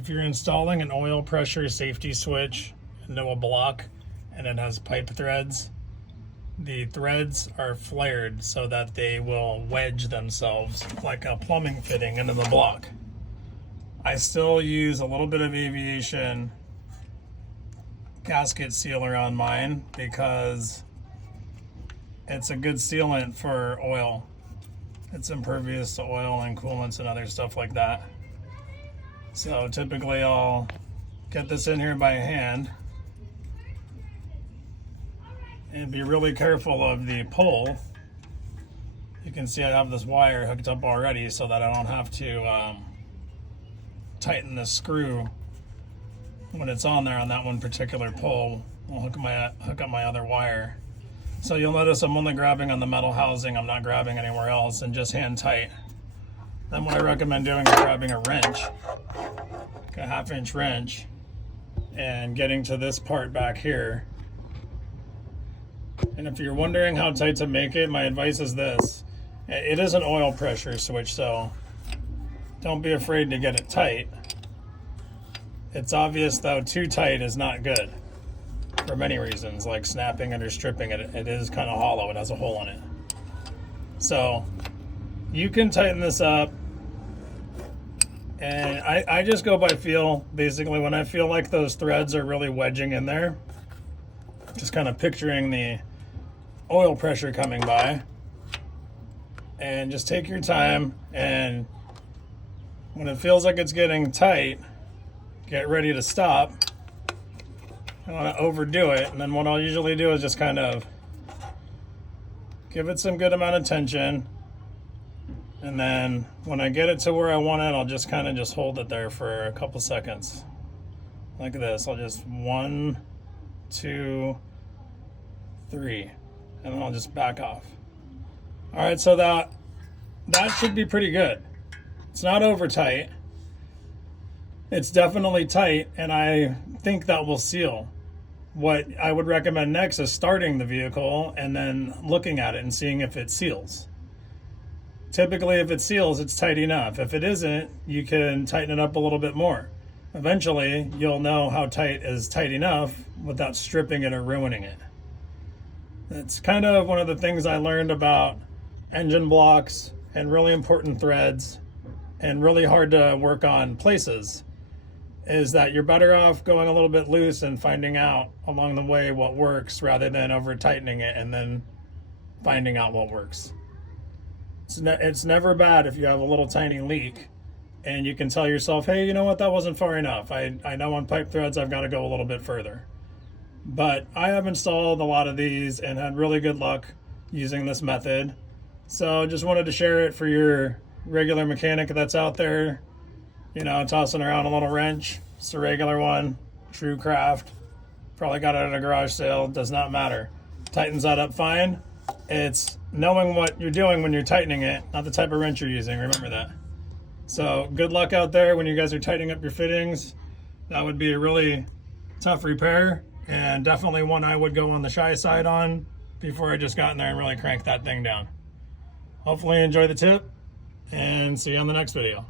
If you're installing an oil pressure safety switch into a block and it has pipe threads, the threads are flared so that they will wedge themselves like a plumbing fitting into the block. I still use a little bit of aviation gasket sealer on mine because it's a good sealant for oil. It's impervious to oil and coolants and other stuff like that. So typically I'll get this in here by hand and be really careful of the pull. You can see I have this wire hooked up already so that I don't have to tighten the screw when it's on there on that one particular pull. I'll hook up my other wire. So you'll notice I'm only grabbing on the metal housing. I'm not grabbing anywhere else, and just hand tight. Then what I recommend doing is grabbing a wrench, like a 1/2 inch wrench, and getting to this part back here. And if you're wondering how tight to make it, my advice is this. It is an oil pressure switch, so don't be afraid to get it tight. It's obvious though, too tight is not good for many reasons, like snapping it or stripping it. It is kind of hollow, it has a hole in it. So you can tighten this up, and I just go by feel. Basically, when I feel like those threads are really wedging in there, just kind of picturing the oil pressure coming by, and just take your time, and when it feels like it's getting tight, get ready to stop. I don't want to overdo it, and then what I'll usually do is just kind of give it some good amount of tension, and then when I get it to where I want it, I'll just kind of just hold it there for a couple seconds like this. I'll just 1, 2, 3, and then I'll just back off. All right, so that should be pretty good. It's not over tight. It's definitely tight, and I think that will seal. What I would recommend next is starting the vehicle and then looking at it and seeing if it seals. Typically, if it seals, it's tight enough. If it isn't, you can tighten it up a little bit more. Eventually, you'll know how tight is tight enough without stripping it or ruining it. That's kind of one of the things I learned about engine blocks and really important threads and really hard to work on places, is that you're better off going a little bit loose and finding out along the way what works rather than over tightening it and then finding out what works. It's never bad if you have a little tiny leak and you can tell yourself, hey, you know what, that wasn't far enough. I know on pipe threads I've got to go a little bit further. But I have installed a lot of these and had really good luck using this method. So just wanted to share it for your regular mechanic that's out there, you know, tossing around a little wrench. It's a regular one, True Craft. Probably got it at a garage sale, does not matter. Tightens that up fine. It's knowing what you're doing when you're tightening it, not the type of wrench you're using, remember that. So good luck out there when you guys are tightening up your fittings. That would be a really tough repair, and definitely one I would go on the shy side on before I just got in there and really cranked that thing down. Hopefully you enjoy the tip, and see you on the next video.